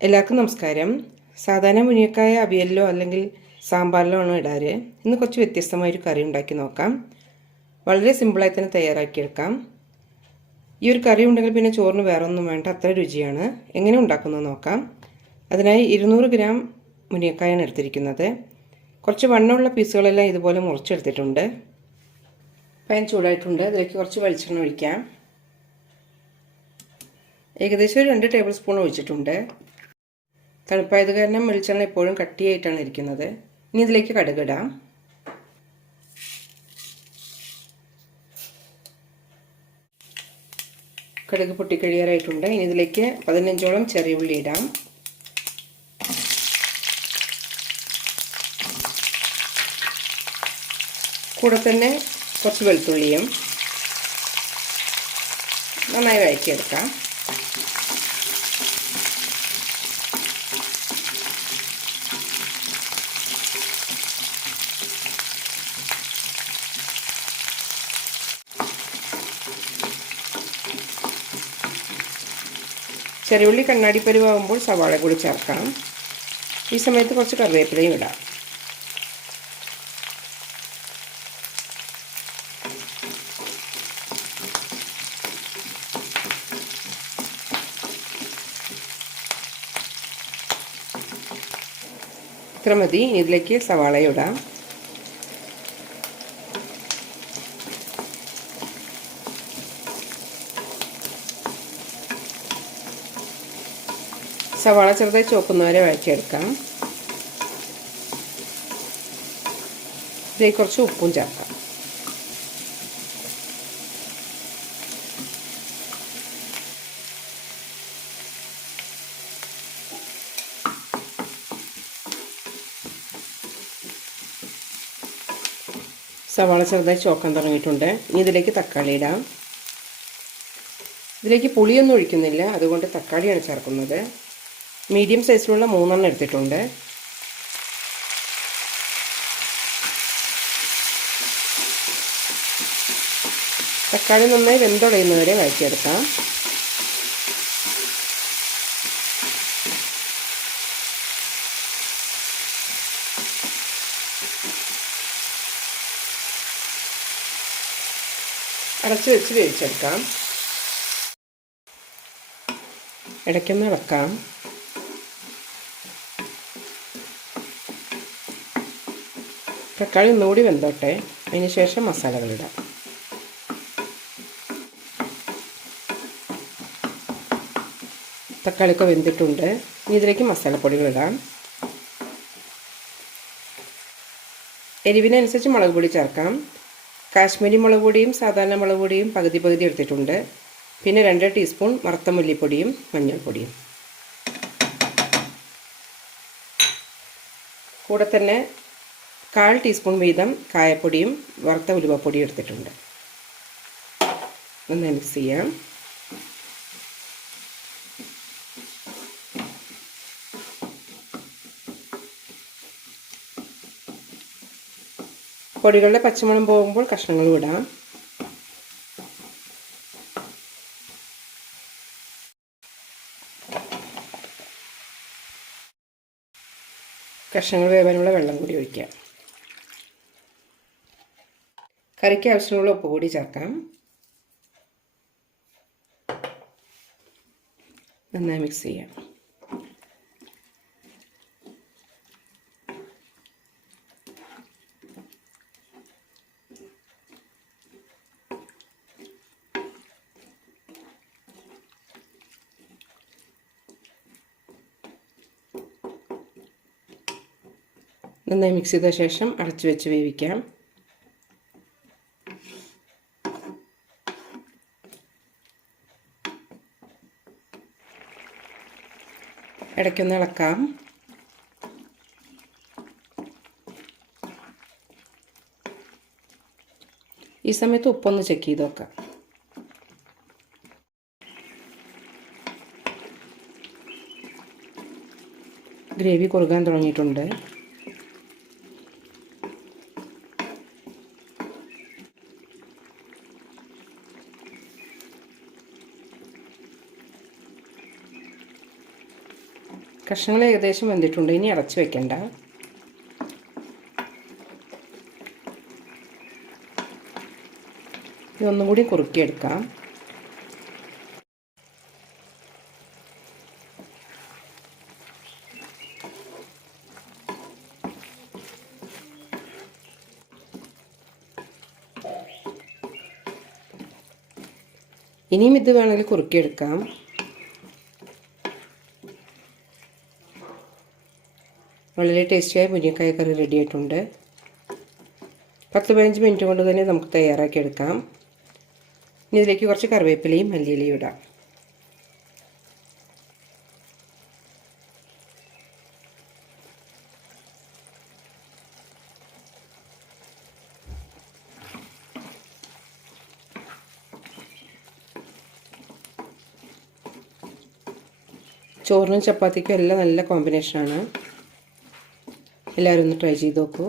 എല്ലാവർക്കും നമസ്കാരം. സാധാരണ മുരിങ്ങക്കായ അവിയലിലോ അല്ലെങ്കിൽ സാമ്പാറിലോ ആണ് ഇടാറ്. ഇന്ന് കുറച്ച് വ്യത്യസ്തമായൊരു കറി ഉണ്ടാക്കി നോക്കാം. വളരെ സിമ്പിളായി തന്നെ തയ്യാറാക്കിയെടുക്കാം. ഈ ഒരു കറി ഉണ്ടെങ്കിൽ പിന്നെ ചോറിന് വേറെ ഒന്നും വേണ്ട, അത്ര രുചിയാണ്. എങ്ങനെ ഉണ്ടാക്കുന്നത് നോക്കാം. അതിനായി 200 ഗ്രാം മുരിങ്ങക്കായാണ് എടുത്തിരിക്കുന്നത്. കുറച്ച് വണ്ണമുള്ള പീസുകളെല്ലാം ഇതുപോലെ മുറിച്ചെടുത്തിട്ടുണ്ട്. പാൻ ചൂടായിട്ടുണ്ട്. അതിലേക്ക് കുറച്ച് വെളിച്ചെണ്ണ ഒഴിക്കാം. ഏകദേശം ഒരു 2 ടേബിൾ സ്പൂൺ ഒഴിച്ചിട്ടുണ്ട്. തണുപ്പായത് കാരണം വെളിച്ചെണ്ണ എപ്പോഴും കട്ടിയായിട്ടാണ് ഇരിക്കുന്നത്. ഇനി ഇതിലേക്ക് കടുകിടാം. കടുക് പൊട്ടിക്കഴിയാറായിട്ടുണ്ട്. ഇനി ഇതിലേക്ക് 15ഓളം ചെറിയ ഉള്ളി ഇടാം. കൂടെ തന്നെ കുറച്ച് വെളുത്തുള്ളിയും നന്നായി വഴറ്റിയെടുക്കാം. ചെറിയുള്ളി കണ്ണാടിപ്പരുവാകുമ്പോൾ സവാള കൂടി ചേർക്കാം. ഈ സമയത്ത് കുറച്ച് കറിവേപ്പിലയും ഇടാം. ഇത്ര മതി. ഇതിലേക്ക് സവാളയും ഇടാം. സവാള ചെറുതായി ചുവക്കുന്നവരെ വഴറ്റിയെടുക്കാം. ഇതിലേക്ക് കുറച്ച് ഉപ്പും ചേർക്കാം. സവാള ചെറുതായി ചോക്കാൻ തുടങ്ങിയിട്ടുണ്ട്. ഇനി ഇതിലേക്ക് തക്കാളി ഇടാം. ഇതിലേക്ക് പുളിയൊന്നും ഒഴിക്കുന്നില്ല, അതുകൊണ്ട് തക്കാളിയാണ് ചേർക്കുന്നത്. മീഡിയം സൈസിലുള്ള 3 എടുത്തിട്ടുണ്ട്. തക്കാളി നന്നായി വെന്തുടയുന്നവരെ വഴറ്റിയെടുക്കാം. അടച്ചു വെച്ച് വേവിച്ചെടുക്കാം. ഇടയ്ക്കൊന്ന് ഇളക്കാം. തക്കാളി ഒന്നുകൂടി വെന്തോട്ടെ. അതിന് ശേഷം മസാലകളിടാം. തക്കാളിയൊക്കെ വെന്തിട്ടുണ്ട്. ഇനി ഇതിലേക്ക് മസാലപ്പൊടികളിടാം. എരിവിനനുസരിച്ച് മുളക് പൊടി ചേർക്കാം. കാശ്മീരി മുളക് പൊടിയും സാധാരണ മുളക് പൊടിയും പകുതി പകുതി എടുത്തിട്ടുണ്ട്. പിന്നെ 2 ടീസ്പൂൺ വറുത്ത മല്ലിപ്പൊടിയും മഞ്ഞൾപ്പൊടിയും. കൂടെ തന്നെ 1/4 ടീസ്പൂൺ വീതം കായപ്പൊടിയും വറുത്ത ഉലുവപ്പൊടിയും എടുത്തിട്ടുണ്ട്. ഒന്ന് മിക്സ് ചെയ്യാം. പൊടികളുടെ പച്ചമണം പോകുമ്പോൾ കഷ്ണങ്ങളും ഇടാം. കഷ്ണങ്ങൾ വേവാനുള്ള വെള്ളം കൂടി ഒഴിക്കാം. കറിക്ക് ആവശ്യമുള്ള ഉപ്പ് കൂടി ചേർക്കാം. നന്നായി മിക്സ് ചെയ്യാം. നന്നായി മിക്സ് ചെയ്ത ശേഷം അടച്ചു വെച്ച് വേവിക്കാം. ഇടയ്ക്കൊന്ന് ഇളക്കാം. ഈ സമയത്ത് ഉപ്പൊന്ന് ചെക്ക് ചെയ്ത് നോക്കാം. ഗ്രേവി കുറുകാൻ തുടങ്ങിയിട്ടുണ്ട്. കഷ്ണങ്ങൾ ഏകദേശം വെന്തിട്ടുണ്ട്. ഇനി അടച്ച് വെക്കണ്ട. ഇതൊന്നും കൂടി കുറുക്കിയെടുക്കാം. ഇനിയും ഇത് വേണമെങ്കിൽ കുറുക്കിയെടുക്കാം. വളരെ ടേസ്റ്റിയായ മുരിങ്ങക്കായ കറി റെഡി ആയിട്ടുണ്ട്. 10-15 മിനിറ്റ് കൊണ്ട് തന്നെ നമുക്ക് തയ്യാറാക്കിയെടുക്കാം. ഇനി ഇതിലേക്ക് കുറച്ച് കറിവേപ്പിലയും മല്ലിയിലയും ഇടാം. ചോറിനും ചപ്പാത്തിക്കും എല്ലാം നല്ല കോമ്പിനേഷനാണ്. എല്ലാവരും ഒന്ന് ട്രൈ ചെയ്ത് നോക്കൂ.